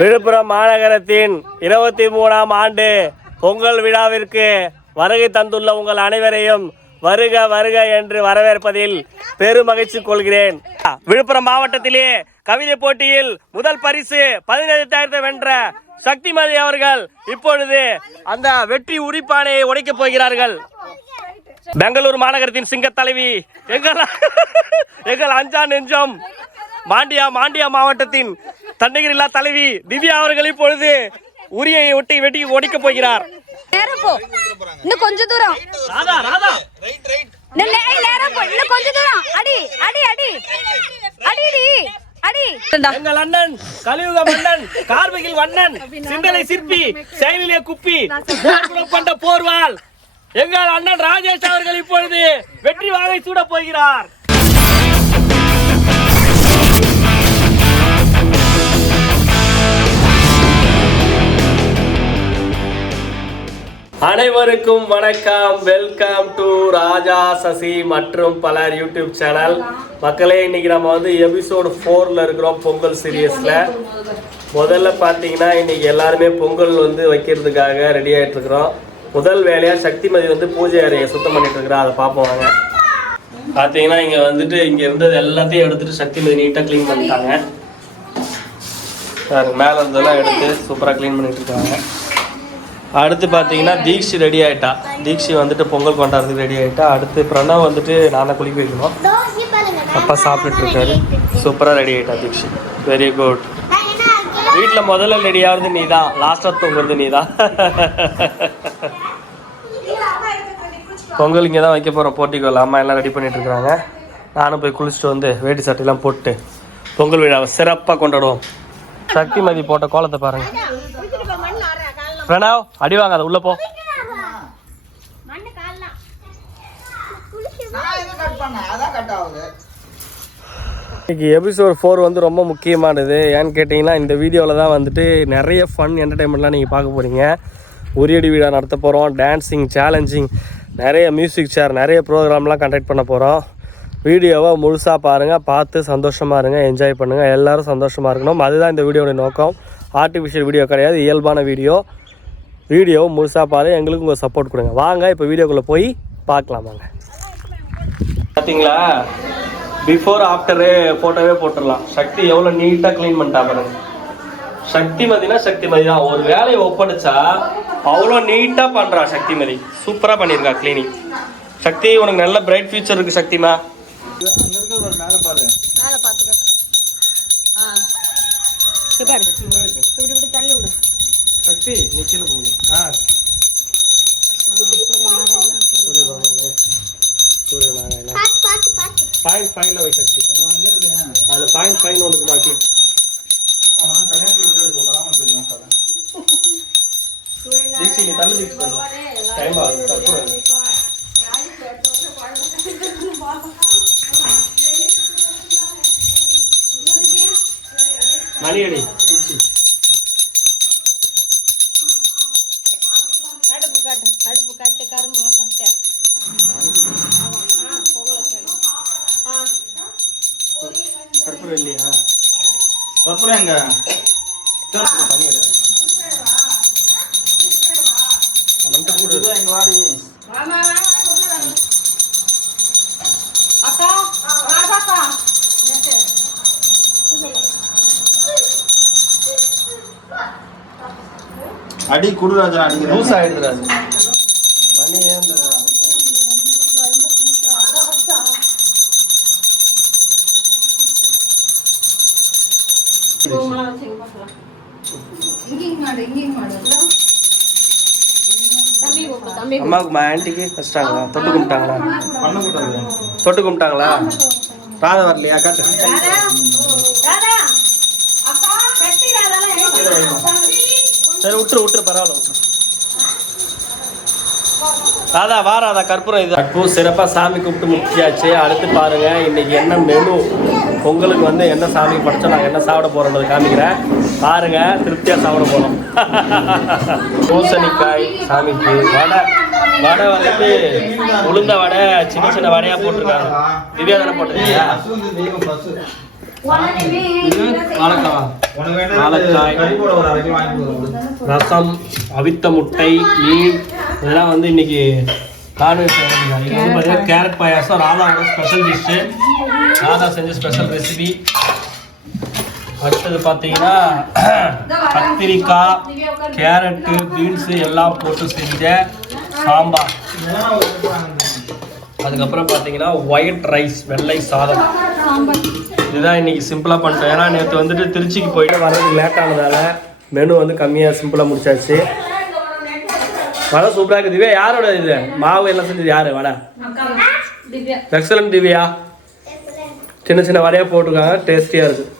விழுப்புரம் மாநகரத்தின் 23ஆம் ஆண்டு பொங்கல் விழாவிற்கு வருகை தந்துள்ள உங்கள் அனைவரையும் வருக வருக என்று வரவேற்பதில் பெரும் மகிழ்ச்சி கொள்கிறேன். விழுப்புரம் மாவட்டத்திலே கவிதை போட்டியில் முதல் பரிசு 17,000 வென்ற சக்திமதி அவர்கள் இப்பொழுது அந்த வெற்றி உரிப்பானையை உடைக்கப் போகிறார்கள். பெங்களூர் மாநகரத்தின் சிங்க தலைவி எங்கள் அஞ்சா நெஞ்சம் மாண்டியா மாவட்டத்தின் தண்ணகிரில்லா தலைவி திவ்யா அவர்கள் இப்பொழுது உரியை ஒட்டி வெட்டி ஒடிக்கப் போகிறார். இன்னும் கொஞ்ச தூரம் எங்கள் அண்ணன் கலியுக மன்னன் கார்மிகில் வண்ணன் சிந்தனை சிற்பி செயலிலே குப்பி கொண்ட போர்வால் எங்கள் அண்ணன் ராஜேஷ் அவர்கள் இப்பொழுது வெற்றி வாகை சூட போகிறார். அனைவருக்கும் வணக்கம். வெல்கம் டு ராஜா சசி மற்றும் பலர் யூடியூப் சேனல். மக்களே, இன்னைக்கு நம்ம வந்து எபிசோடு 4ல இருக்கிறோம் பொங்கல் சீரியஸ்ல. முதல்ல பார்த்தீங்கன்னா இன்னைக்கு எல்லாருமே பொங்கல் வந்து வைக்கிறதுக்காக ரெடி ஆகிட்டு இருக்கிறோம். முதல் வேலையா சக்திமதி வந்து பூஜை அறையை சுத்தம் பண்ணிட்டு இருக்கிறோம். அதை பார்ப்போம் வாங்க. பார்த்தீங்கன்னா இங்கே வந்துட்டு இங்கே இருந்தது எல்லாத்தையும் எடுத்துட்டு சக்திமதி நீட்டாக க்ளீன் பண்ணிட்டாங்க. மேலே இருந்ததெல்லாம் எடுத்து சூப்பராக க்ளீன் பண்ணிட்டு இருக்காங்க. அடுத்து பார்த்தீங்கன்னா தீக்ஷி ரெடி ஆகிட்டா. தீக்ஷி வந்துட்டு பொங்கல் கொண்டாடுறதுக்கு ரெடி ஆகிட்டா. அடுத்து பிரணவ் வந்துட்டு நானே குளிக்க வைக்கணும். அப்பா சாப்பிட்டுட்டு இருக்காரு. சூப்பராக ரெடி ஆகிட்டா தீக்ஷி. Very good. வீட்டில் முதல்ல ரெடி ஆகுறது நீ தான், லாஸ்ட்டாக தூங்குறது நீ தான். பொங்கல் இங்கே தான் வைக்க போகிறோம் போட்டிக்கோல. அம்மா எல்லாம் ரெடி பண்ணிட்டு இருக்கிறாங்க. நானும் போய் குளிச்சுட்டு வந்து வேட்டி சட்டையெல்லாம் போட்டு பொங்கல் விழாவை சிறப்பாக கொண்டாடுவோம். சக்திமதி போட்ட கோலத்தை பாருங்க. பிரணவ் அடி வாங்க, அதை உள்ள போ. இன்னைக்கு எபிசோட் 4 வந்து ரொம்ப முக்கியமானது. ஏன்னு கேட்டிங்கன்னா இந்த வீடியோவில் தான் வந்துட்டு நிறைய ஃபன் என்டர்டைன்மெண்ட்லாம் நீங்கள் பார்க்க போகிறீங்க. உரியடி விழா நடத்த போகிறோம். டான்ஸிங் சேலஞ்சிங், நிறைய மியூசிக் சேர், நிறைய ப்ரோக்ராம்லாம் கண்டக்ட் பண்ண போகிறோம். வீடியோவை முழுசாக பாருங்கள். பார்த்து சந்தோஷமாக இருங்க, என்ஜாய் பண்ணுங்கள். எல்லோரும் சந்தோஷமாக இருக்கணும். அதுதான் இந்த வீடியோட நோக்கம். ஆர்டிஃபிஷியல் வீடியோ கிடையாது, இயல்பான வீடியோ. வீடியோவை முழுசாக பாரு, எங்களுக்கு உங்கள் சப்போர்ட் கொடுங்க. வாங்க இப்போ வீடியோக்குள்ளே போய் பார்க்கலாம். வாங்க. பார்த்தீங்களா, பிஃபோர் ஆஃப்டரு ஃபோட்டோவே போட்டுடலாம். சக்தி எவ்வளோ நீட்டாக க்ளீன் பண்ணிட்டா பாருங்க. சக்திமதி தான். ஒரு வேலையை ஒப்படைச்சா அவ்வளோ நீட்டாக பண்ணுறா சக்திமதி. சூப்பராக பண்ணியிருக்கா க்ளீனிங். சக்தி, உனக்கு நல்ல பிரைட் ஃபியூச்சர் இருக்குது சக்திமா. சக்தி நீ கீழே போகணும். பாயிண்ட் 5ல வை சக்தி. அதில் பாயிண்ட் 5 ஒன்று பாக்கி. தீக்ஷி நீ தள்ளி தீக்ஷி பண்ணு. டைம் ஆகுது. தப்பு மணியடி தீக்ஷி. அடுப்பு காட்டு, கரும்புலாம் காட்டு. கற்பூரம் இல்லையா? கற்பூரம் எங்க? அடி குடுராஜா அடிக்கிற லூஸ் ஆயிடுறாரு. மணி ஏன் அம்மாவுக்கு ஆன்ட்டிக்கு வச்சிட்டாங்களா? தொட்டு கும்பிட்டாங்களா? தொட்டு கும்பிட்டாங்களா? ராதா வரலையா? காட்டு. சரி விட்டுரு பரவாயில்ல. ராதா வா ராதா. கற்பூரம் இது அற்பு சிறப்பாக சாமி கூப்பிட்டு முடிச்சாச்சு. அடுத்து பாருங்க இன்னைக்கு என்ன மெனு. பொங்கலுக்கு வந்து என்ன சாமி படைச்சா நாங்கள் என்ன சாப்பிட போகிறோம்னு காமிக்கிறேன். பாருங்க, திருப்தியாக சாப்பிட போகிறோம். பூசணிக்காய் சாமிக்கு. வடை வந்துட்டு உளுந்த வடை சின்ன வடையாக போட்டிருக்காங்க. திவ்யா தானே போட்டிருக்கீங்க? வாழைக்காய், ரசம், அவித்த முட்டை, மீன் இதெல்லாம் வந்து இன்னைக்கு நான்வெஜ். இது வந்து பார்த்தீங்கன்னா கேரட் பாயாசம், ராதாவோட ஸ்பெஷல் டிஷ்ஷு, ராதா செஞ்ச ஸ்பெஷல் ரெசிபி. அடுத்தது பார்த்தீங்கன்னா கத்திரிக்காய், கேரட்டு, பீன்ஸு எல்லாம் போட்டு செஞ்ச சாம்பார். அதுக்கப்புறம் பார்த்தீங்கன்னா ஒயிட் ரைஸ், வெள்ளை சாதம். இதுதான் இன்னைக்கு சிம்பிளாக பண்ணிட்டோம். ஏன்னா நேற்று வந்துட்டு திருச்சிக்கு போயிட்டு வர்றதுக்கு லேட் ஆனதால மெனு வந்து கம்மியாக சிம்பிளாக முடிச்சாச்சு. வடை சூப்பராக இருக்குது. திவ்யா யாரோட இது மாவு எல்லாம் செஞ்சது யாரு வடை? எக்ஸலன்ட் திவ்யா. சின்ன சின்ன வடையாக போட்டிருக்காங்க, டேஸ்டியாக இருக்குது.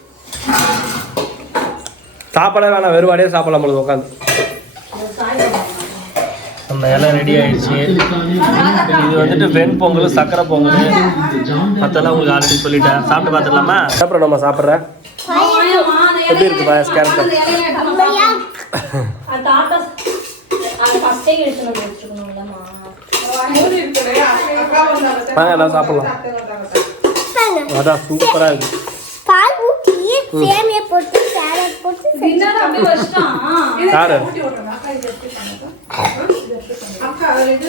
சாப்பாடே வேணாம், வெறும் வடையே சாப்பிடலாம் நம்மளுக்கு உட்காந்து. நம்ம எல்லாம் ரெடி ஆயிடுச்சு. இது வந்துட்டு வெண்பொங்கல், சக்கரை பொங்கல், மற்றெல்லாம் உங்களுக்கு ஆல்ரெடி சொல்லிட்டேன். சாப்பிட்டு பார்த்துடலாமா? அப்புறம் நம்ம சாப்பிட்றேன். எப்படி இருக்கு பாயாஸ் கேரட்? நான் சாப்பிடலாம். அதான் சூப்பரா இருக்கு. பால் ஊத்தி சேமியா போட்டு கேரட் போட்டு யாரு அக்கா இது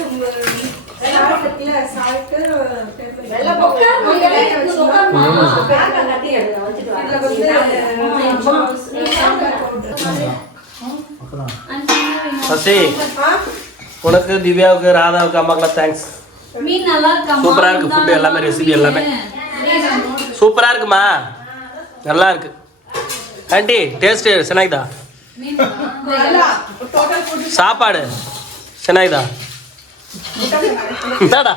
சசி, உனக்கு, திவ்யாவுக்கு, ராதாவுக்கு, அம்மாக்கெல்லாம் தேங்க்ஸ். சூப்பரா இருக்கு ஃபுட்டு எல்லாமே, ரெசிபி எல்லாமே சூப்பரா இருக்குமா? நல்லா இருக்கு ஆண்டி. டேஸ்ட் ಚೆನ್ನಾಗಿದಾ? சாப்பாடு ಚೆನ್ನಾಗಿದா? என்னடா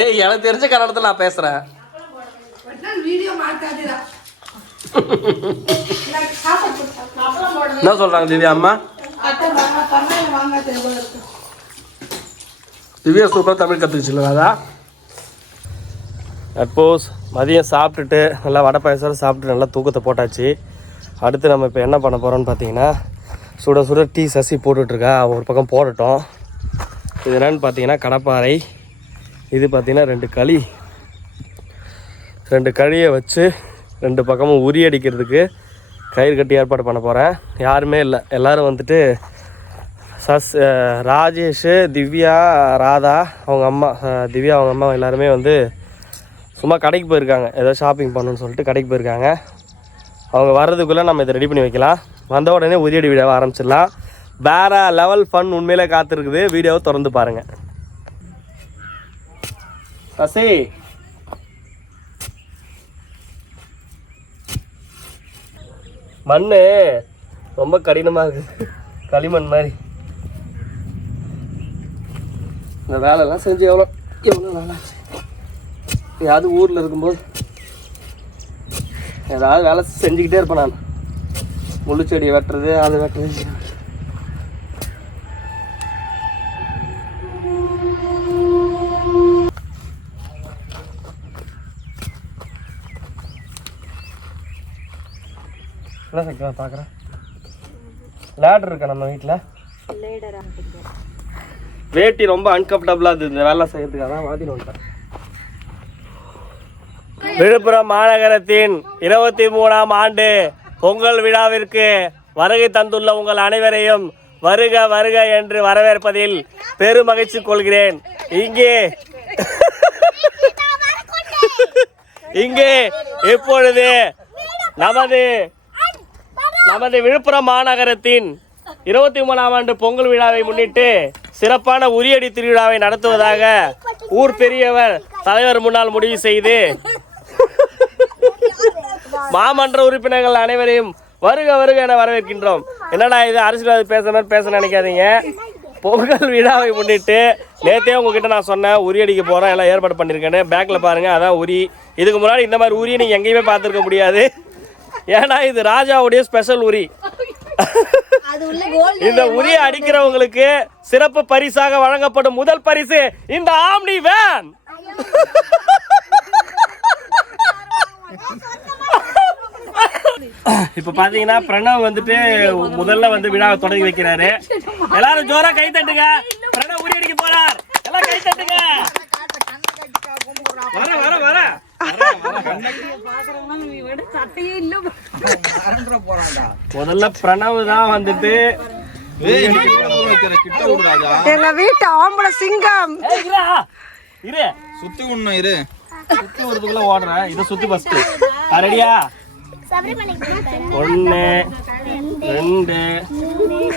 ஏய், எனக்கு தெரிஞ்ச கன்னடத்தில் நான் பேசுறேன். என்ன சொல்றாங்க திவ்யா அம்மா? திவ்யா சூப்பராக தமிழ் கற்றுக்குச்சு. அதான் சப்போஸ் மதியம் சாப்பிட்டுட்டு நல்லா வடை பாயசம் சாப்பிட்டு நல்லா தூக்கத்தை போட்டாச்சு. அடுத்து நம்ம இப்போ என்ன பண்ண போகிறோம்னு பார்த்தீங்கன்னா, சுட சுட டீ சசி போட்டுட்ருக்கா, ஒரு பக்கம் போடட்டும். இது என்னன்னு பார்த்தீங்கன்னா கடப்பாறை. இது பார்த்தீங்கன்னா ரெண்டு களியை வச்சு 2 பக்கமும் உரி அடிக்கிறதுக்கு கயிறு கட்டி ஏற்பாடு பண்ண போகிறேன். யாருமே இல்லை, எல்லோரும் வந்துட்டு ராஜேஷ், திவ்யா, ராதா அவங்க அம்மா, திவ்யா அவங்க அம்மா எல்லாருமே வந்து சும்மா கடைக்கு போயிருக்காங்க. ஏதோ ஷாப்பிங் பண்ணணுன்னு சொல்லிட்டு கடைக்கு போயிருக்காங்க. அவங்க வர்றதுக்குள்ளே நம்ம இதை ரெடி பண்ணி வைக்கலாம். வந்த உடனே உரியடி வீடியோவை ஆரம்பிச்சிடலாம். வேற லெவல் ஃபன் உண்மையிலே காத்திருக்குது. வீடியோவை திறந்து பாருங்கள். சசி, மண் ரொம்ப கடினமாக இருக்குது, களிமண் மாதிரி. இந்த வேலையெல்லாம் செஞ்சு எவ்வளோ நாளாச்சு. ஏதாவது ஊரில் இருக்கும்போது ஏதாவது வேலை செஞ்சுக்கிட்டே இருப்பேன் நான். முள்ளு செடியை வெட்டுறது, அதை வெட்டுறது. என்ன சக்தி பார்க்குறேன்? லேடர் இருக்கா நம்ம வீட்டில்? வேட்டி ரொம்ப அன்கம்ஃபர்டபுளாக இருந்தது இந்த வேலை செய்யறதுக்காக தான் மாற்றிட்டு வந்துட்டேன். விழுப்புரம் மாநகரத்தின் 23ஆம் ஆண்டு பொங்கல் விழாவிற்கு வருகை தந்துள்ள உங்கள் அனைவரையும் வருக வருக என்று வரவேற்பதில் பெரும் மகிழ்ச்சி கொள்கிறேன். இங்கே இப்பொழுது நமது விழுப்புரம் மாநகரத்தின் 23ஆம் ஆண்டு பொங்கல் விழாவை முன்னிட்டு சிறப்பான உரியடி திருவிழாவை நடத்துவதாக ஊர் பெரியவர் தலைவர் முன்னால் முடிவு செய்து மாமன்ற உறுப்பினர்கள் அனைவரையும் வருக வருக என வரவேற்கின்றோம். என்னடா இது அரசியல் பேச நினைக்காதீங்க. பொங்கல் விழாவை முன்னிட்டு நேற்றே உங்ககிட்ட நான் சொன்னேன் உரி அடிக்க போகிறேன், எல்லாம் ஏற்பாடு பண்ணியிருக்கேன்னு. பேக்கில் பாருங்கள், அதான் உரி. இதுக்கு முன்னாடி இந்த மாதிரி உரியை நீங்கள் எங்கேயுமே பார்த்துருக்க முடியாது. ஏன்னா இது ராஜாவுடைய ஸ்பெஷல் உரி. இந்த உரியை அடிக்கிறவங்களுக்கு சிறப்பு பரிசாக வழங்கப்படும் முதல் பரிசு இந்த ஆம்னி வேன். இப்ப பாத்தீங்கன்னா பிரணவ் வந்துட்டு முதல்ல வந்து விழாவை தொடங்கி வைக்கிறாரு. எல்லாரும் ஜோரா கை தட்டுங்க. பிரணவ் உரி அடிக்க போறார். எல்லாம் கை தட்டுங்க. வர வர வர முதல்ல பிரணவ் தான் வந்துட்டு எங்க வீட்டு ஆம்பளை சிங்கம். இரு சுத்தி ஒண்ணு இரு சுத்தி ஒருதுக்குள்ள ஓடுறேன். இதை சுத்தி ஃபர்ஸ்ட். ரெடியா? 1 2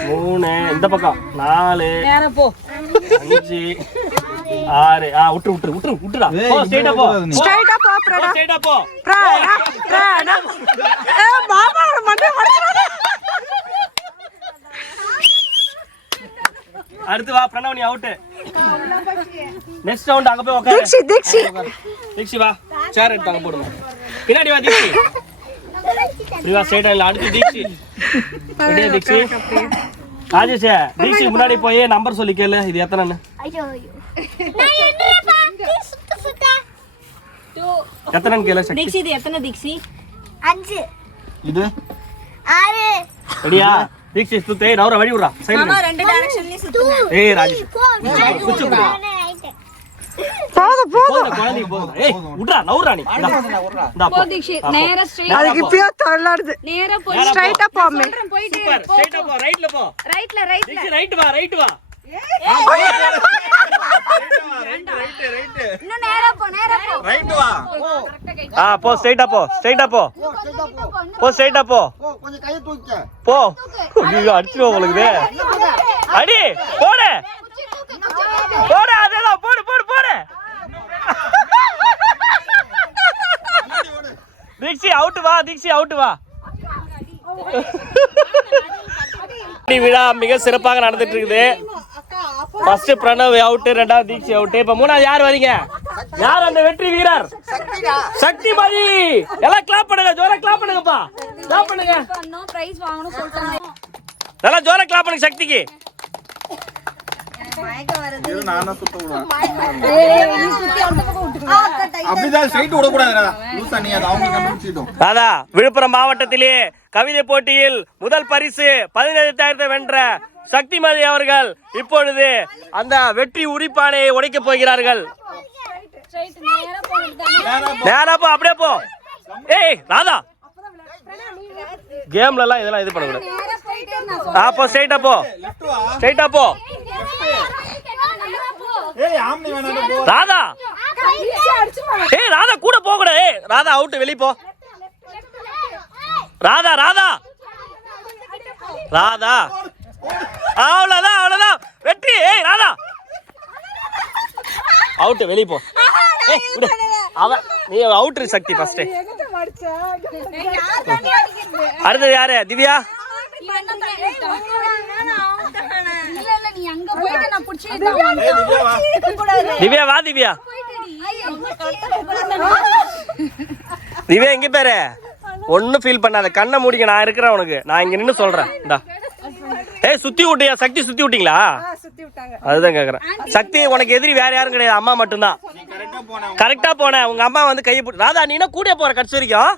3 இந்த பக்கம் 4 5 6 விட்டுடா. போ ஸ்ட்ரைட்டா போ. ஸ்ட்ரைட்டா போ பிரடா. ஸ்ட்ரைட்டா போ. பிரடா. மாமாவோட மண்டை மடிச்சானே. அடுத்து வா பிரணவ், நீ அவுட். நெக்ஸ்ட் ரவுண்ட் அங்க போய் உட்காரு. தீக்ஷி வா. சேர் எடுத்து அங்க போடுங்க. பின்னாடி வா தீக்ஷி. வா ஸ்ட்ரைட்டா இல்ல. அடுத்து தீக்ஷி. ரெடியா தீக்ஷி? ராஜேஷ் தீக்ஷி முன்னாடி போய் நம்பர் சொல்லி கேளு. இது எத்தனைன்னு? எத்தனைன்னு கேளு. தீக்ஷி இது எத்தனை தீக்ஷி? 5 இது 6 ரெடியா? தீக்ஷி சுத்து. நவர வழி விடுறா. சைடுல. மாமா ரெண்டு டைரக்ஷன்லயே சுத்துங்க. ஏய் ராஜேஷ் குச்சு குடு. போதும். குழந்தைக்கு போகுது. ஏய் விடுறா நவரா நீ. இந்தா போ போ. தீக்ஷி நேரா ஸ்ட்ரைட். அதுக்கு இப்பயே தொல்லாடுது. நேரா போய் ஸ்ட்ரைட்டா போமே. போயிட்டே சூப்பர். ஸ்ட்ரைட்டா போ. ரைட்ல போ. ரைட்ல. தீக்ஷி ரைட் வா. இன்னும் நேரா போ. ரைட் வா போ ஸ்ட்ரைட்டா போ. போ ஸ்ட்ரைட்டா போ. கொஞ்சம் கையை தூக்க போ. ஐயோ அடிச்சிரோ உங்களுக்கு. அடி போடு. போடு அதேதான். போடு. தீக்ஷி அவுட் வா. விழா மிக சிறப்பாக நடந்துட்டு இருக்குது. ஃபர்ஸ்ட் பிரணவ் அவுட், ரெண்டாவது தீக்ஷி அவுட். இப்ப மூணாவது யார் வரீங்க? யார் அந்த வெற்றி வீரர்? சக்திமதி. எல்லாம் கிளாப் பண்ணுங்க. ஜோரா கிளாப் பண்ணுங்கப்பா. கிளாப் பண்ணுங்க. இன்னும் பிரைஸ் வாங்கணும் சொல்றாங்க. நல்லா ஜோரா கிளாப் பண்ணுங்க சக்திக்கு. இரு நானும் சுத்த விடுறேன் அப்படிதான் ஸ்ட்ரைட் விட கூடாதுடா லூசா நீ அது அவங்க கண்டுபிடிச்சிடும். ராதா விழுப்புரம் மாவட்டத்திலே கவிதை போட்டியில் முதல் பரிசு 15,000 வென்ற சக்திமதி அவர்கள் இப்பொழுது அந்த வெற்றி உரிப்பானையை உடைக்க போகிறார்கள். நேரா போ. அப்படியே போ. ஏய் ராதா கேம்ல எல்லாம் இதெல்லாம் இது பண்ண கூடாது. போ ஸ்ட்ரைட்டா போ. ஸ்ட்ரைட்டா போ. ஏய் ஆம்னி வேணாம் போ ராதா. ஏய் ராதா கூட போக கூடாது. ஏய் ராதா அவுட். வெளிய போ. ராதா அவ்வளவுதான் வெற்றி. ஏய் ராதா அவுட். வெளிய போ. ஏய் விடு. நீ அவுட் சக்தி ஃபர்ஸ்ட். அடுத்து யாரு? திவ்யா. திவ்யா வா. திவ்யா எங்க பேரு? ஒன்னும் ஃபீல் பண்ணாத. கண்ணை மூடிக்க. நான் இருக்கிறேன் உனக்கு. நான் இங்க நின்னு சொல்றேன். ஏய் சுத்தி விட்டியா? சக்தி சுத்தி விட்டீங்களா? அதுதான் கேக்குறேன். சக்தி உனக்கு எதிரி வேற யாரும் கிடையாது. அம்மா மட்டும்தான். கரெக்டா போன. உங்க அம்மா வந்து கையை போட்டு. ராதா நீ கூட போற கடைசி வரைக்கும்.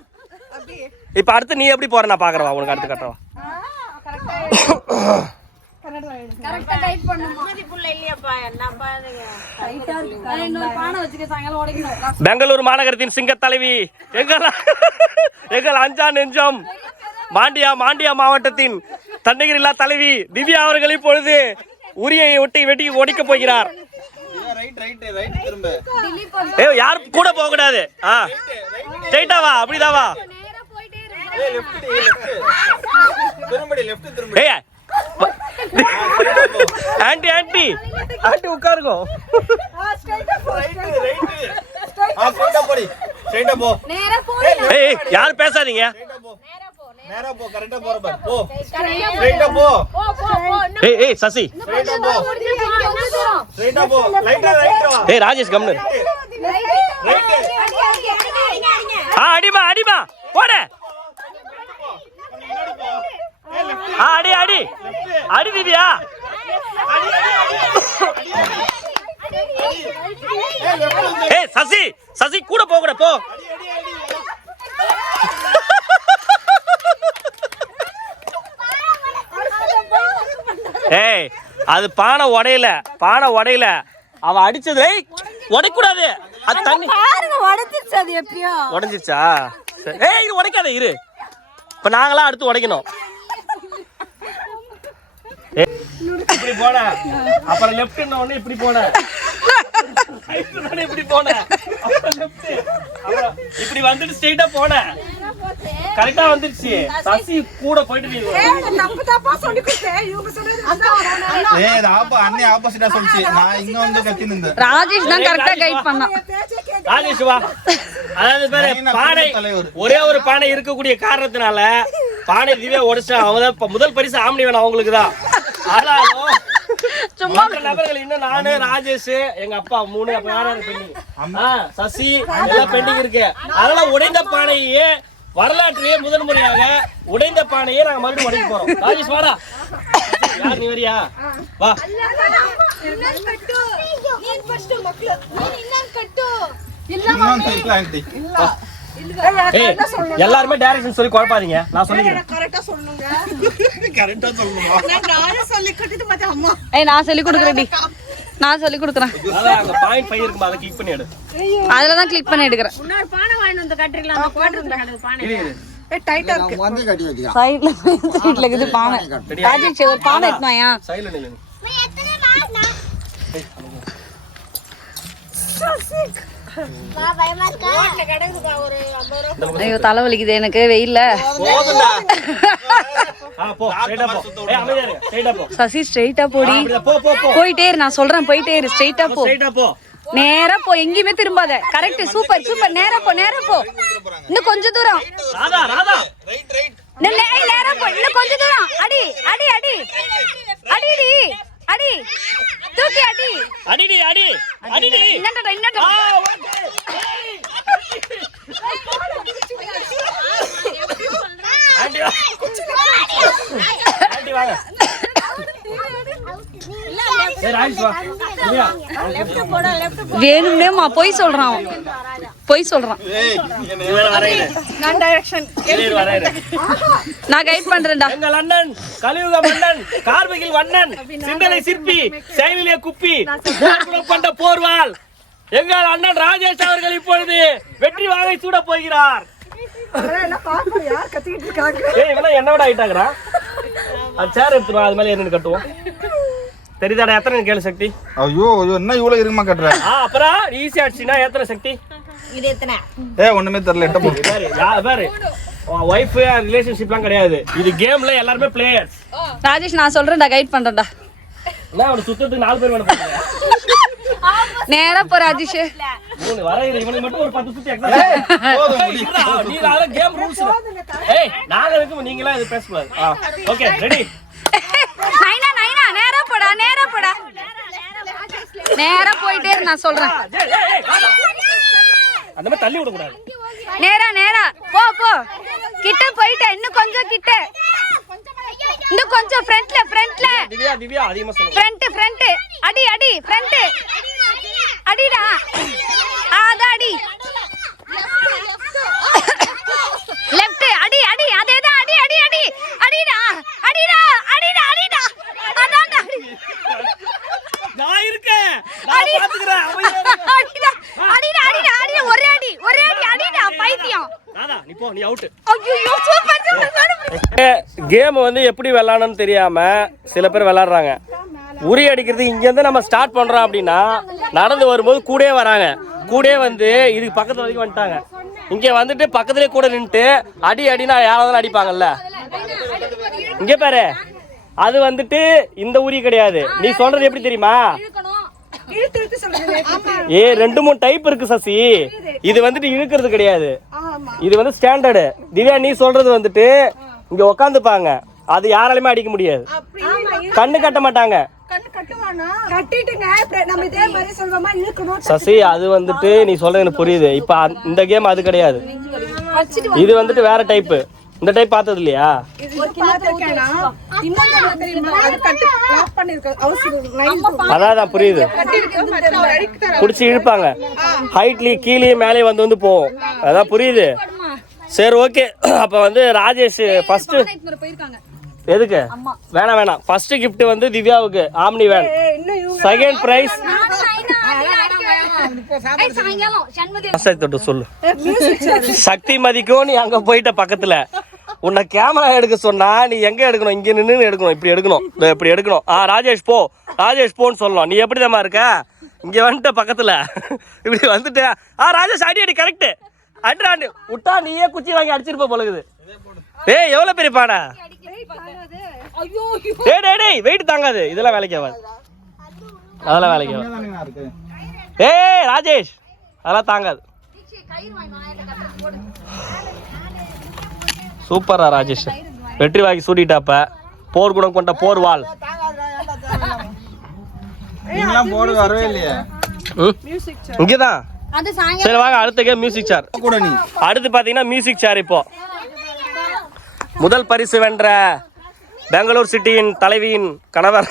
இப்ப அடுத்து நீ எப்படி போற நான் பாக்குறவா. உனக்கு அடுத்து கட்டுறவா. பெங்களூர் மாநகரத்தின் சிங்க தலைவி எங்கள் அஞ்சா நெஞ்சம் மாண்டியா மாவட்டத்தின் தண்ணகிரில்லா தலைவி திவ்யா அவர்கள் இப்பொழுது உரியை வெட்டி ஒடிக்க போகிறார். யார் கூட போக கூடாது. ஸ்ட்ரைட்டா வா. அப்படிதான் வா. ஆண்டி உட்காருங்க. யாரும் பேசாதீங்க. நேரா போ. கரெக்ட்டா போற பாரு. போ. ஸ்ட்ரைட்டா போ. ஏய் சசி. ஸ்ட்ரைட்டா போ. ஸ்ட்ரைட்டா போ. ரைட்டா வா. ஏய் ராஜேஷ் கம்னு. அடிமா. போடு. அடி திவ்யா. ஏய் சசி கூட போக கூட. போ. ஏய் அது பானை உடையல. அவ அடிச்சது உடைக்கூடாது. அது தண்ணி பாருங்க உடைச்சிருச்சு அது எப்படியோ. உடைஞ்சிருச்சா? சரி. ஏய் இது உடைக்காத இரு. இப்ப நாங்களா அடுத்து உடைக்கணும். இப்படி போன அப்புறம் லெஃப்ட் உடனே இப்படி போன இப்படி போன இப்படி வந்துட்டு ஸ்ட்ரைட்டா போன கரெக்டா வந்துருச்சு. சசி கூட போயிட்டு நீ தப்பு தப்பா சொல்லி கொடுத்தேன். இவங்க சொன்னது ஏய் இது அண்ணே ஆப்போசிட்டா சொல்லிச்சு. நான் இங்க வந்து கத்தி நின்றேன். ராஜேஷ் தான் கரெக்டா கைட் பண்ணான். ராஜேஷ் வா. அதாவது பேரு பானை ஒரே ஒரு பானை இருக்கக்கூடிய காரணத்தினால பானை திவ்யா உடைச்சா. அவங்க முதல் பரிசு ஆம்னி வேணும் அவங்களுக்கு தான். ஆனாலும் சும்மா நபர்கள் இன்னும் நானு ராஜேஷ் எங்க அப்பா 3 அப்ப யாரும் பெண்டிங் சசி எல்லாம் பெண்டிங் இருக்கு. அதனால உடைந்த பானையே வரலாற்றிலேயே முதல் முறையாக உடைந்த பானையே நாங்க மறுபடியும் உடைக்க போறோம். ராஜேஷ் வாடா. யார் நீ வரியா? வா. எல்லாருமே டைரக்ஷன் சொல்லி குழப்பாதீங்க. நான் சொல்லிக்கிறேன். கரெக்டா சொல்லணுங்க. கரெக்டா சொல்லணுமா? நானே சொல்லி கட்டிட்டு பார்த்தேன் அம்மா. நான் சொல்லி கொடுக்குறேன்டி. நான் சொல்லி கொடுக்குறேன். அதான் அங்க பாயிண்ட் 5 இருக்குமா, அதை கிளிக் பண்ணி எடு. அதுல தான் கிளிக் பண்ணி எடுக்கிறேன். இன்னொரு பானை வாங்கி வந்து கட்டிரலாம். அந்த போடுறேன் பானை. ஏ டைட்டா இருக்கு. வந்து கட்டி வைக்கலாம். சைடுல இருக்குது பானை. ராஜேஷ் ஒரு பானை எடுத்துவாயா? சைடுல நில்லு. வா பயமா இருக்கா? கடங்குதா ஒரு 50 ரூபாய். ஐயோ தலை வலிக்குது எனக்கு வெயில்ல. போதுடா. போ ஸ்ட்ரைட்டா போ. ஏய் அமைதியா இரு. ஸ்ட்ரைட்டா போ. சசி ஸ்ட்ரைட்டா போடி. போ போ போ. போயிட்டே இரு. நான் சொல்றேன் போயிட்டே இரு. ஸ்ட்ரைட்டா போ. ஸ்ட்ரைட்டா போ. நேரா போ. எங்கேயுமே திரும்பாத. கரெக்ட். Super super. நேரா போ நேரா போ. இன்னும் கொஞ்சம் தூரம். ராதா ராதா. நேரா போ. இன்னும் கொஞ்சம் தூரம். அடி அடி அடி அடிடி அடி தூக்கி அடி அடிடி அடி அடிடி. இன்னட்டடா இன்னட்டடா. ஆண்டி வா. ஆண்டி வாங்க. ஏய் ராஜேஷ் வா. இல்லையா? வேணும்னேமா போய் சொல்றான் அவன். போய் சொல்றான். ஏய் இவர வரையில. நான் டைரக்ஷன். இவர வரையில. நான் கைட் பண்றேன்டா. எங்கள் அண்ணன் கலியுக மன்னன் கார்மிகில் வண்ணன் சிந்தனை சிற்பி செயலிலே குப்பி போர்க்குணம் கொண்ட போர்வாள் எங்கள் அண்ணன் ராஜேஷ் அவர்கள் இப்பொழுது வெற்றி வாகை சூட போகிறார். என்ன பாப்பா யார் கத்திட்டு இருக்காங்க? ஏய் இவனா என்ன விட ஆயிட்டாங்கடா. அது சேர் எடுத்துவா. அது மேல ஏறி கட்டுவோம். தெரியுதாடா எத்தனை கேளு சக்தி? ஐயோ ஐயோ என்ன இவ்வளவு இருக்குமா கட்டுற? அப்புறம் ஈஸி ஆச்சுன்னா எத்தனை சக்தி? இது எத்தனை? ஏய் ஒண்ணுமே தெரியல. எட்ட போ. பாரு வைஃப் ரிலேஷன்ஷிப்லாம் கிடையாது. இது கேம்ல எல்லாருமே பிளேயர்ஸ். ராஜேஷ் நான் சொல்றேன்டா கைட் பண்றேன்டா. என்ன ஒரு சுத்தத்துக்கு 4 பேர் வேணும் பாருங்க. நேரா போ ராஜேஷ். 3 வரையில இவனுக்கு மட்டும் ஒரு 10 சுத்தி எக்ஸ்ட்ரா. போதும் முடி. நீ நாள கேம் ரூல்ஸ். ஏய் நாங்க இருக்கு நீங்களா இது பேச கூடாது. Okay ready. நைனா நைனா நேரா போடா நேரா போடா. நேரா போயிட்டே இரு. நான் சொல்றேன். அந்த மாதிரி தள்ளி விட கூடாது. நேரா நேரா போ போ. கிட்ட போயிட்ட. இன்னும் கொஞ்சம் கிட்ட. இன்னும் கொஞ்சம் ஃப்ரண்ட்ல ஃப்ரண்ட்ல. திவ்யா திவ்யா அதிகமா சொல்லுங்க. ஃப்ரண்ட் அடி அடி ஃப்ரண்ட் அடிடா. அத அடி. லெஃப்ட் அடி அடி. அதேதான் அடி அடி அடி அடிடா அடிடா அடிடா அடிடா. அதான் அடி. நான் இருக்கேன். நான் பாத்துக்கறேன். அடிடா அடிடா அடிடா அடிடா. ஒரே அடி அடிடா பைத்தியம். ராதா நீ போ. நீ அவுட். ஐயோ சூப்பர் சூப்பர். கேம் வந்து எப்படி விளையாடணும்னு தெரியாம சில பேர் விளையாடுறாங்க. உரி அடிக்கிறது இங்க இருந்து நம்ம ஸ்டார்ட் பண்றோம் அப்படின்னா நடந்து வரும்போது கூடயே வராங்க. கூடயே வந்து இதுக்கு பக்கத்து வரைக்கும் வந்துட்டாங்க. இங்க வந்துட்டு பக்கத்துலயே கூட நின்னுட்டு அடி அடினா யாராவது அடிப்பாங்கல்ல. இங்க பாரு அது வந்துட்டு இந்த உரி கிடையாது. நீ சொல்றது எப்படி தெரியுமா? இழுத்து இழுத்து சொல்லுங்க. 2-3 டைப் இருக்கு சசி. இது வந்துட்டு இழுக்கிறது கிடையாது. இது வந்து ஸ்டாண்டர்டு. திவ்யா நீ சொல்றது வந்துட்டு இங்க உக்காந்துப்பாங்க. அது யாராலுமே அடிக்க முடியாது. கண்ணு கட்ட மாட்டாங்க. கண்ணு கட்டுவானா? கட்டிட்டுங்க. நம்ம இதே மாதிரி சொல்றோமா இழுக்கணும். சசி அது வந்துட்டு நீ சொல்றது எனக்கு புரியுது. இப்ப இந்த கேம் அது கிடையாது. இது வந்துட்டு வேற டைப். இந்த டைப் பார்த்தது இல்லையா? அதான் புரியுது. புடிச்சு இழுப்பாங்க. ஹைட்லயும் கீழே மேலே வந்து போவோம். அதான் புரியுது. சரி ஓகே. அப்ப வந்து ராஜேஷ் ஃபர்ஸ்ட் எதுக்கு வேணாம் வேணாம். ஃபர்ஸ்ட் கிஃப்ட் வந்து திவ்யாவுக்கு ஆம்னி வேன். செகண்ட் பிரைஸ் சாயங்காலம் சண்முதி தொட்டு சொல்லு. சக்தி மதிக்கும் நீ அங்க போயிட்ட பக்கத்துல. உன்னை கேமரா எடுக்க சொன்னா நீ எங்க எடுக்கணும்? இங்க நின்று எடுக்கணும். இப்படி எடுக்கணும், இப்படி எடுக்கணும். ராஜேஷ் போ, ராஜேஷ் போன்னு சொல்லணும். நீ எப்படி தான் இருக்க? இங்க வந்துட்ட பக்கத்துல இப்படி வந்துட்ட. ராஜேஷ் அடி கரெக்ட். அடி விட்டா நீயே குச்சி வாங்கி அடிச்சிருப்ப போலகுது. ஏய் எவ்வளவு பெரிய பானை. டேய் வெயிட் தாங்காது. இதெல்லாம் வேலைக்கு ஆகாது. அதெல்லாம் வேலைக்கு ஆகாது. ஏய் ராஜேஷ் அதெல்லாம் தாங்காது. சூப்பரா ராஜேஷ். வெற்றி வாங்கி சூட்டிட்டாப்ப. போர் குணம் கொண்ட போர் வாள். வரவே இல்லையா? இங்கதான். சரி வாங்க அடுத்த கேம் மியூசிக் சேர். அடுத்து பாத்தீங்கன்னா மியூசிக் சேர். இப்போ முதல் பரிசு வென்ற பெங்களூர் சிட்டியின் தலைவியின் கணவர்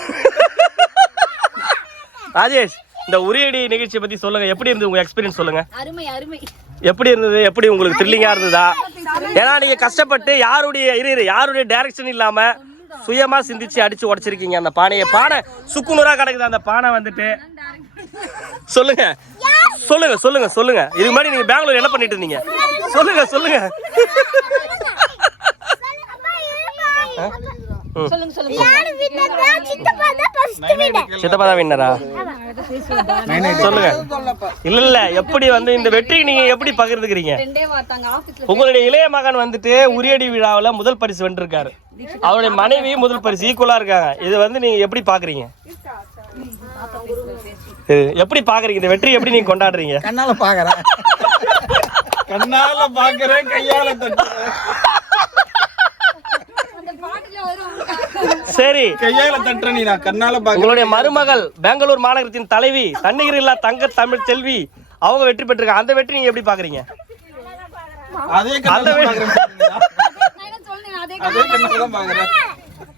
ராஜேஷ், இந்த உரியடி நிகழ்ச்சியை பத்தி சொல்லுங்க. எப்படி இருந்தது உங்க எக்ஸ்பீரியன்ஸ் சொல்லுங்க. அருமை அருமை. எப்படி இருந்தது? எப்படி உங்களுக்கு த்ரில்லிங்கா இருந்ததா? ஏன்னா நீங்க கஷ்டப்பட்டு யாருடைய டைரக்ஷன் இல்லாம சுயமா சிந்திச்சு அடிச்சு உடைச்சிருக்கீங்க அந்த பானையை. பானை சுக்குநூறா கிடக்குது அந்த பானை வந்துட்டு. சொல்லுங்க சொல்லுங்க சொல்லுங்க சொல்லுங்க. இது மாதிரி நீங்க பெங்களூர் என்ன பண்ணிட்டு இருந்தீங்க? சொல்லுங்க சொல்லுங்க. சித்தப்பா தான் வின்னரா? சொல்லுங்க. இல்ல எப்படி வந்து இந்த வெற்றி நீங்க எப்படி பகிர்ந்துக்கிறீங்க? உங்களுடைய இளைய மகன் வந்துட்டு உரியடி விழாவுல முதல் பரிசு வென்றிருக்காரு. அவருடைய மனைவி முதல் பரிசு ஈக்குவலா இருக்காங்க. இது வந்து நீங்க எப்படி பாக்குறீங்க? எப்படி பாக்குறீங்க இந்த வெற்றி? எப்படி நீங்க கொண்டாடுறீங்க? கண்ணால பாக்குறேன், கையால சரி கையால தட்டுற நீ நான் கண்ணால பாக்குறேன். உங்களுடைய மருமகள் பெங்களூர் மாநகரத்தின் தலைவி தண்ணீர் இல்லா தங்க தமிழ் செல்வி அவங்க வெற்றி பெற்றிருக்காங்க. அந்த வெற்றி நீங்க எப்படி பாக்குறீங்க?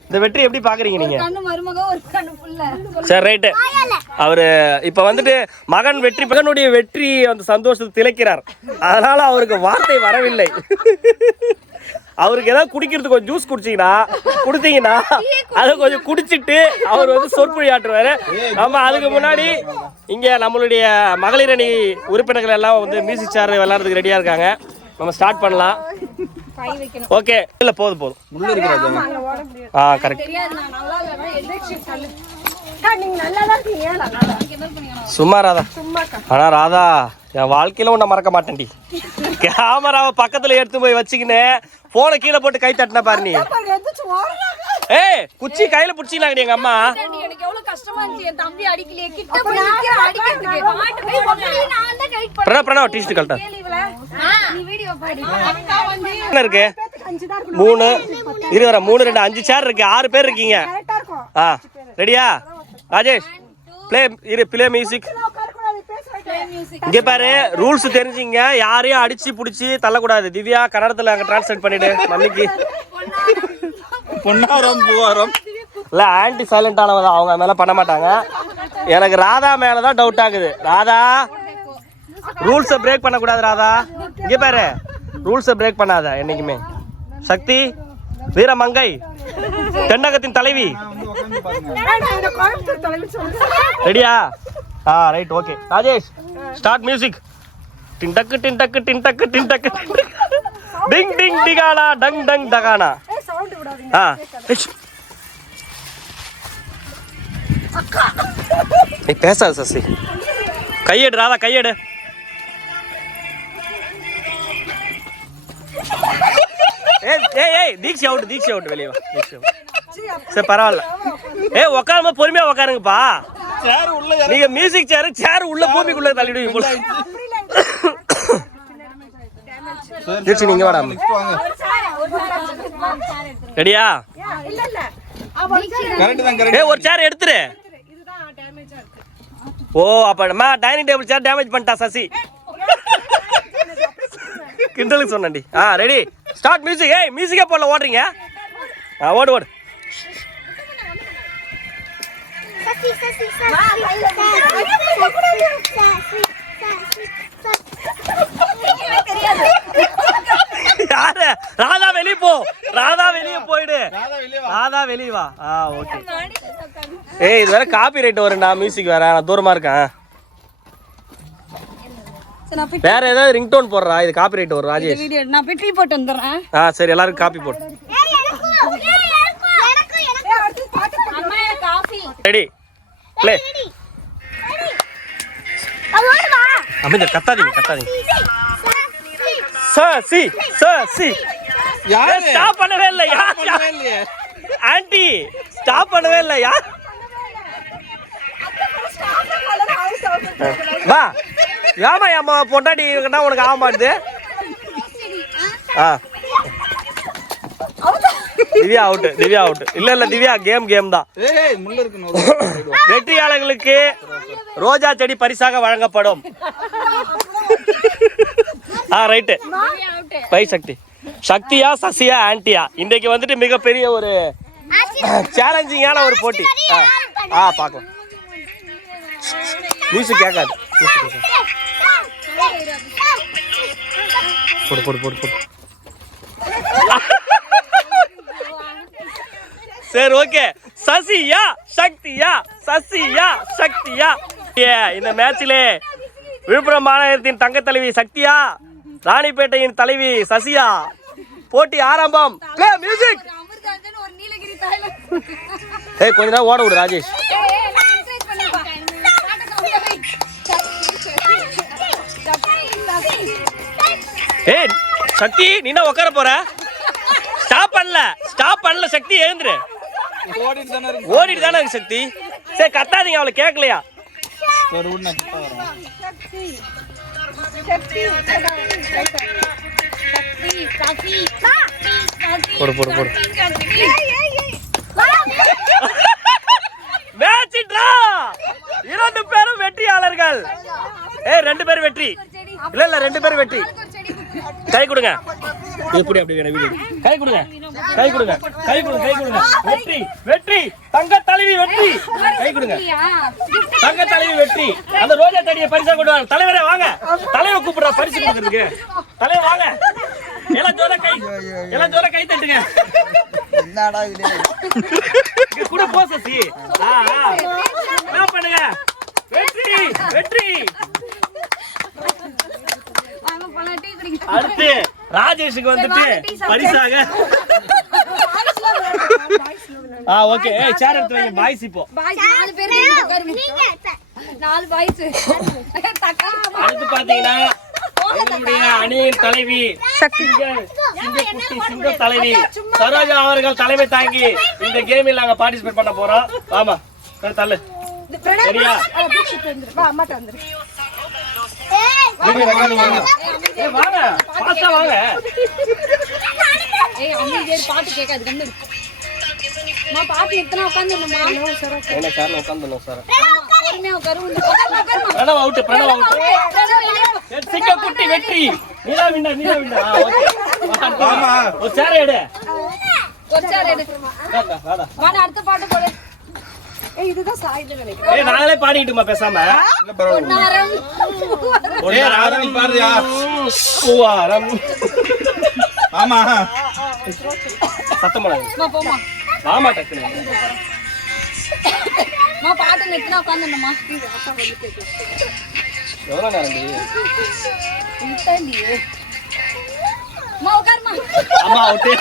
இந்த வெற்றி எப்படி பாக்குறீங்க நீங்க? சரி ரைட்டு. அவரு இப்ப வந்துட்டு மகன் வெற்றி, மகனுடைய வெற்றி அந்த சந்தோஷத்தை திளைக்கிறார். அதனால அவருக்கு வார்த்தை வரவில்லை. அவருக்கு ஏதாவது குடிக்கிறதுக்கு கொஞ்சம் ஜூஸ் கொடுத்தீங்கன்னா அதை கொஞ்சம் குடிச்சிட்டு அவர் வந்து சொற்பொழி ஆட்டுவாரு. நம்ம அதுக்கு முன்னாடி இங்க நம்மளுடைய மகளிர் அணி உறுப்பினர்கள் எல்லாம் வந்து மியூசிக் சேர் விளையாடுறதுக்கு ரெடியா இருக்காங்க. நம்ம ஸ்டார்ட் பண்ணலாம். ஓகே இல்ல போதும் உள்ள இருக்கிறது. கரெக்ட். சும்மா ராதா. ஆனா ராதா என் வாழ்க்கையில உன்னை மறக்க மாட்டேன்டி. கேமராவை பக்கத்துல எடுத்து போய் வச்சுக்கின்னு போனை கீழே போட்டு கை தட்டின பாரு நீ. ஏய் குச்சி கையில புடிச்சினாங்க எங்க அம்மா. எனக்கு எவ்வளவு கஷ்டமா இருந்துச்சு. என் தம்பி அடிக்கலையே, கிட்ட போய் அடிக்கிறதுக்கு பாட்டு போய் ஒண்ணு நான் தான் கைட் பண்ணேன். பிரணவ் டீஸ்ட் கலட்டா நீ வீடியோ பாடி. என்ன இருக்கு? 3 2 5 சேர் இருக்கு. 6 பேர் இருக்கீங்க. ரெடியா ராஜேஷ்? Play music. இங்க பாரு ரூல்ஸ் தெரிஞ்சுங்க. யாரையும் அடிச்சு புடிச்சு தள்ளக்கூடாது. திவ்யா கன்னடத்துல அங்க டிரான்ஸ்லேட் பண்ணிடு மம்மிக்கு. பொன்னாரம் பூவாரம் இல்ல ஆன்டி சைலண்ட் ஆனவங்க அவங்க மேல பண்ண மாட்டாங்க. எனக்கு ராதா மேலதான் டவுட் ஆகுது. ராதா ரூல்ஸை பிரேக் பண்ணக்கூடாது. ராதா இங்க பாரு ரூல்ஸை பிரேக் பண்ணாத என்னைக்குமே. சக்தி வீரமங்கை தென்னகத்தின் தலைவி ரெடியா? Right okay. Rajesh start music. டின் டக்கு டின் டக்கு டின் டக்கு டின் டக்கு டிங் டிங் டிகானா டங் டங் டகானா. நீ பேசாத சசி. கையெடு ராதா கையெடு. ஏய் தீக்ஷி அவுட் வெளியே வா. சரி பரவாயில்ல. உட்காருமா பொறுமையா உட்காருங்கப்பா. நீங்க மியூசிக் சேர் உள்ள பூமிக்குள்ள தள்ளிடுவீங்க போல. தீக்ஷி நீங்க வாடா. ரெடியா? ஒரு சேர் எடுத்துரு. ஓ அப்ப டைனிங் டேபிள் சேர் டேமேஜ் பண்ணிட்டா சசி. கிண்டலுக்கு சொன்னேன்டி. Ready start music. மியூசிக்கே போடல ஓடுறீங்க. ஓடு யாரு? ராதா வெளியே போ. ராதா வெளியே போயிடு. ராதா வெளியே வா. ஓகே. இது வேற காப்பி ரைட் வரும்டா. மியூசிக் வேற நான் தூரமா இருக்கேன். வேற ஏதாவது ரிங்டோன் போடுறா, இது காப்பிரைட் வரும் ராஜேஷ். வீடியோ நான் போய் டீ போட்டு வந்துடுறேன். சரி எல்லாரும் காப்பி போடு. அம்மா காஃபி ரெடி ப்ளே. அமைதி, கத்தாதீங்க கத்தாதீங்க. சசி சசி ஸ்டாப் பண்ணவே இல்லை ஆண்டி, ஸ்டாப் பண்ணவே இல்லை யா. வா ஏமா ஏமா பொண்டாட்டி இருக்கா உனக்கு ஆக மாட்டுது. Divya out, Divya out. இல்ல திவ்யா கேம் தான். வெற்றியாளர்களுக்கு ரோஜா செடி பரிசாக வழங்கப்படும். ரைட்டு. பை சக்தி. சக்தியா சசியா ஆன்டியா? இன்றைக்கு வந்துட்டு மிகப்பெரிய ஒரு சேலஞ்சிங்கான ஒரு போட்டி. பார்க்கலாம். மியூசிக் கேட்காது. போடு போடு போடு போடு. சரி ஓகே. சசியா சக்தியா, சசியா சக்தியா? இந்த மேட்சிலே விழுப்புரம் மாநகரத்தின் தங்க தலைவி சக்தியா, ராணிப்பேட்டையின் தலைவி சசியா. போட்டி ஆரம்பம். Play music. ஏய் கொஞ்ச நேரம் ஓட விடு ராஜேஷ். ஏய் சக்தி நீ என்ன உட்கார போற? ஸ்டாப் பண்ணல சக்தி, எழுந்துரு. ஓடிட்டு தானே இருக்கு சக்தி. சரி கத்தாதீங்க, அவளை கேட்கலையா? போடு போடு போடு. Match draw. 2 பேரும் வெற்றியாளர்கள். ஏய் 2 பேரும் வெற்றி. இல்ல 2 பேரும் வெற்றி. கை கொடுங்க. எப்படி அப்படி வேணும் வீடியோ. கை கொடுங்க. கை கொடுங்க. கை கொடுங்க. கை கொடுங்க. வெற்றி வெற்றி. தங்க தலைவி வெற்றி. கை கொடுங்க. தங்க தலைவி வெற்றி. அந்த ரோஜா செடியை பரிசா கொண்டு வாங்க. தலைவரே வாங்க. தலைவர் கூப்பிடுற பரிசு கொடுக்கிறதுக்கு. தலைவர் வாங்க. எல்லாம் ஜோர கை தட்டுங்க. என்னடா இது? கூட போசசி. என்ன பண்ணுங்க? வெற்றி வெற்றி. அடுத்து ராஜேஷுக்கு வந்துட்டு பரிசாக ஓகே. சேர் எடுத்து வைங்க. பாய்ஸ் இப்போ 4 பேர் உட்காருங்க. 4 பாய்ஸ். அடுத்து பாத்தீங்கன்னா எங்களுடைய அணியின் தலைவி சிங்க தலைவி சரோஜா அவர்கள் தலைமை தாங்கி இந்த கேமில் நாங்க பார்ட்டிசிபேட் பண்ண போறோம். ஆமா தள்ளு. சரியா? வாங்க பாஸ்டா வாங்க. பாட்டு கேட்காது கண்ணு. பாட்டு எத்தனை உட்காந்துமா? என்ன சார் உட்காந்துடணும் sir. Pranav Pranav out. Pranav out. சிங்க குட்டி வெற்றி. நீலா விண்டா நீலா விண்டா. ஓகே ஆமா. ஒரு சேர் எடு. ஒரு சேர் எடு. வாடா அடுத்த பாட்டு போடு. இதுதான் சாயில நினைக்கிறேன். ஏய் நாங்களே பாடிட்டுமா பேசாம. இல்ல பரவாயில்லை. பொன்னாரம். ஏய் ராதா நீ பாடுறியா? பூவாரம். ஆமா. சத்தம் போடாத. போமா. ஆமா டக்குனு. பாட்டு நிறுத்தினா உட்காந்துடணுமா? எவ்வளோ நேரம் உட்காருமா. அம்மா அவுட்டு.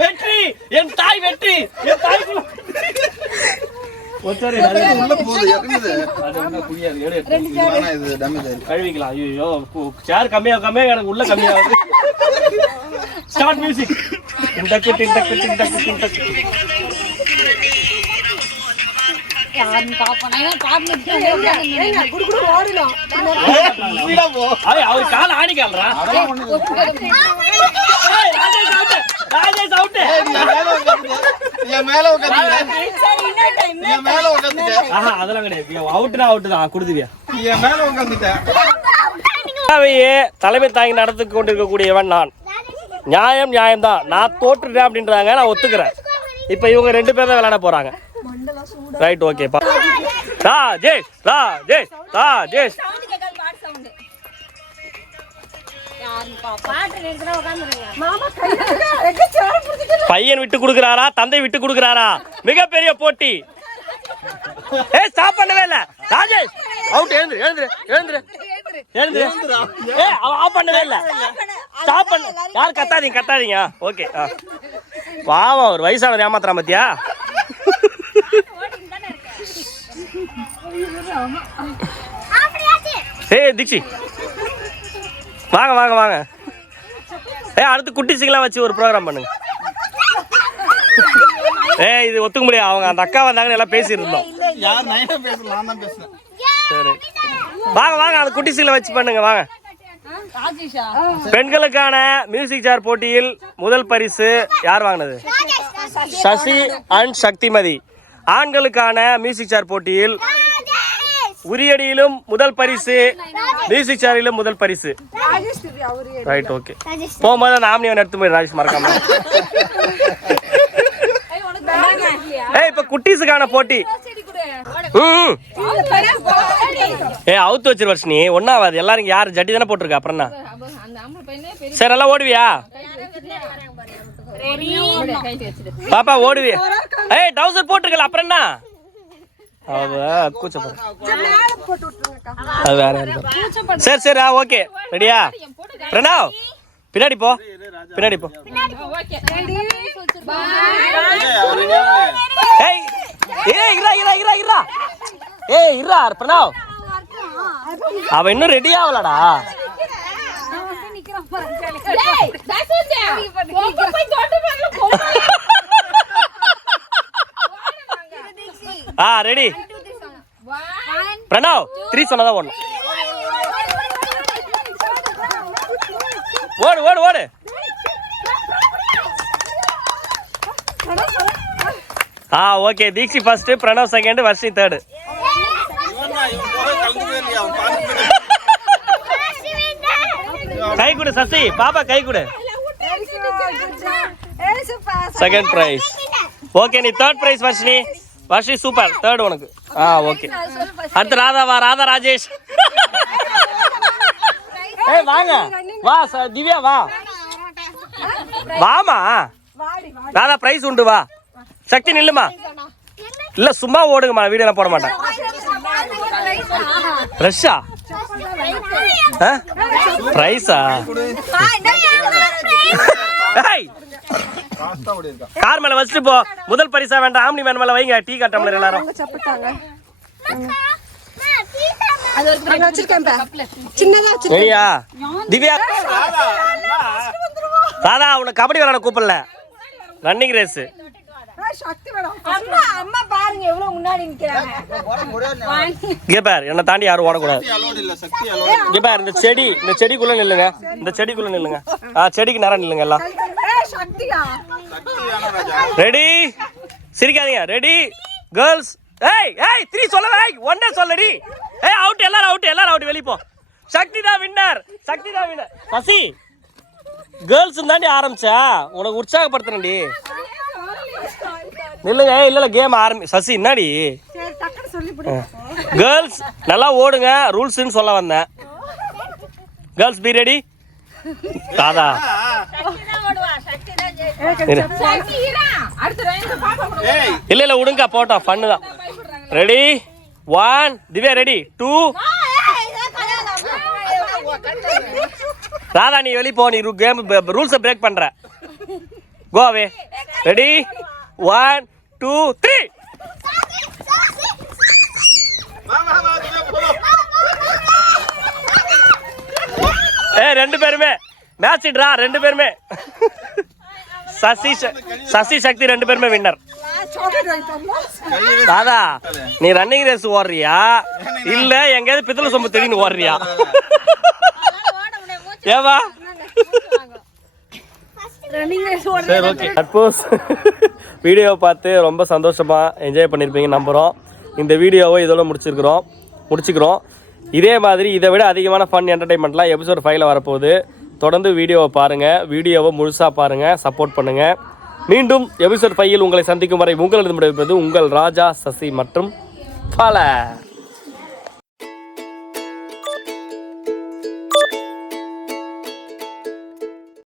வெற்றி. என் தாய் வெற்றி. என் தாய் உள்ள போகுது இறங்குது. அது என்ன புரியாது. எடு ஆனா இது டேமேஜ் ஆயிருக்கு. கழுவிக்கலாம். ஐயோ சேர் கம்மியாக எனக்கு உள்ள கம்மியாகுது. Start music. டிண்டக்கு டிண்டக்கு டிண்டக்கு டிண்டக்கு. யாரும் பாப்பா. நான் பாட்டு நிறுத்தினா குடுகுடு ஓடலாம். ஸ்பீடா போ. அவர் கால் ஆடிக்கல்றா. அதெல்லாம் ஒண்ணு. ராஜேஷ் அவுட். ராஜேஷ் அவுட். என் மேல உட்கார்ந்து. சரி இன்னொரு டைம். என் மேல உட்கார்ந்துட்ட. அதெல்லாம் கிடையாது. அவுட்னா அவுட் தான் கொடுத்துவியா. என் மேல உட்கார்ந்துட்ட. தலைமை தாங்கி நடத்தி கொண்டிருக்கக்கூடியவன் நான். நியாயம் நியாயம் தான். நான் தோற்றுட்டேன் அப்படின்றாங்க. நான் ஒத்துக்கிறேன். இப்போ இவங்க 2 பேர் தான் விளையாட போறாங்க. ரைட் ஓகேப்பா. ராஜேஷ் ராஜேஷ் ராஜேஷ். பையன் விட்டு கொடுக்கிறாரா தந்தை விட்டு கொடுக்கிறாரா? மிகப்பெரிய போட்டி. ஸ்டாப் பண்ணவே இல்ல. ராஜேஷ் அவுட். எழுந்துரு எழுந்துரு எழுந்துரு எழுந்து அவன் ஆஃப் பண்ணவே இல்லை. ஸ்டாப் பண்ண யார் கத்தாதீங்க ஓகே. பாவம் ஒரு வயசானது ஏமாத்துறான் பத்தியா. ஏய் தீக்ஷி வாங்க. அடுத்து குட்டிஸுக்கெல்லாம் வச்சு ஒரு ப்ரோக்ராம் பண்ணுங்க. இது ஒத்துக்க முடியாது. அவங்க அந்த அக்கா வந்தாங்கன்னு எல்லாம் பேசிட்டு இருந்தோம். யார் நைனா பேசல, நான் தான் பேசுறேன். சரி வாங்க அந்த குட்டிஸுகளை வச்சு பண்ணுங்க வாங்க. பெண்களுக்கான மியூசிக் சேர் போட்டியில் முதல் பரிசு யார் வாங்கினது? சசி அண்ட் சக்திமதி. ஆண்களுக்கான மியூசிக் சேர் போட்டியில் உரியடியிலும் முதல் பரிசு, மியூசிக் சேரிலும் முதல் பரிசு. Right okay. போகும்போது அந்த ஆம்னியவன் எடுத்து போய் ராஜேஷ் மறக்காம. இப்ப குட்டீஸுக்கான போட்டி. அவுத்து வச்சிரு வர்ஷினி, ஒன்னாவது எல்லாரும் யாரு ஜட்டி தானே போட்டிருக்கா அப்புறம் என்ன? சரி எல்லாம் ஓடுவியா பாப்பா? ஓடுவியா? டவுசர் போட்டிருக்கல அப்புறம் என்ன? அது வேற. சரி ஓகே ரெடியா? பிரணவ் பின்னாடி போ. இரா பிரணவ், அவ இன்னும் ரெடி ஆகலடா. ரெடி பிரணவ் 3 சொன்னதான் ஓடணும். ஓடு. Okay. Dikshi first, Pranav second, Varshini third. கை கொடு சசி, பாப்பா கை கொடு. Second prize. ஓகே நீ third prize Varshini. Varshini super, third உனக்கு. ஓகே. அடுத்து ராதா ராஜேஷ். வாங்க வா திவ்யா வாமா. ராதா பிரைஸ் உண்டு வா. சக்தி நில்லுமா. இல்ல சும்மா ஓடுங்கம்மா, வீடியோ போட மாட்டேன். ரஷ்யா பிரைஸா? கார் மேல வச்சுட்டு போ. முதல் பரிசா வேண்டாம், ஆம்னி மேன் மேல வைங்க. டீ காட்டம்ல எல்லாரும். திவ்யா தாதா உன்னை கபடி விளையாட கூப்பிடல, ரன்னிங் ரேஸ். என்ன தாண்டி யாரும் ஓடக்கூடாது. இந்த செடிக்குள்ள நில்லுங்க. செடிக்கு நேரம் நில்லுங்க எல்லாம். ரெடி? சிரிக்காதீங்க. Ready girls. 3 சொல்லவே. 1 சொல்லடி. அவுட். எல்லாரும் அவுட். வெளிய போ. சக்தி தான் வின்னர். சசி கேர்ள்ஸ் தாண்டி ஆரம்பிச்சா, உனக்கு உற்சாகப்படுத்துறேன்டி. நில்லுங்க. இல்ல கேம் சசி என்னடி? கேர்ள்ஸ் நல்லா ஓடுங்க, ரூல்ஸ்னு சொல்ல வந்தேன். Girls be ready. தாதா இல்ல விடுங்க போட்டோம், ஃபன்னு தான். Ready 1 Divya ready 2. ராதா நீ வெளிய போ, நீ கேம் ரூல்ஸை பிரேக் பண்ற. கோ அவே. ரெடி 1 2 3. ரெண்டு பேருமே மேட்ச் இட்ரா. 2 பேருமே சசி சக்தி 2 பேருமே வின்னர். தாதா நீ ரன்னிங் ரேஸ் ஓடுறியா இல்ல எங்கேயாவது பித்தளை சொம்பு திடீர்னு ஓடுறியா? ஏவா சப்போஸ் வீடியோவை பார்த்து ரொம்ப சந்தோஷமா என்ஜாய் பண்ணியிருப்பீங்க நம்புகிறோம். இந்த வீடியோவை இதோட முடிச்சுக்கிறோம். இதே மாதிரி இதை விட அதிகமான ஃபன் என்டர்டைன்மெண்ட்லாம் எபிசோட் 5ல் வரப்போகுது. தொடர்ந்து வீடியோவை பாருங்கள், வீடியோவை முழுசாக பாருங்கள், சப்போர்ட் பண்ணுங்கள். மீண்டும் எபிசோட் 5ல் உங்களை சந்திக்கும் வரை உங்களிடம் விடைபெறுவது உங்கள் ராஜா, சசி மற்றும் பல.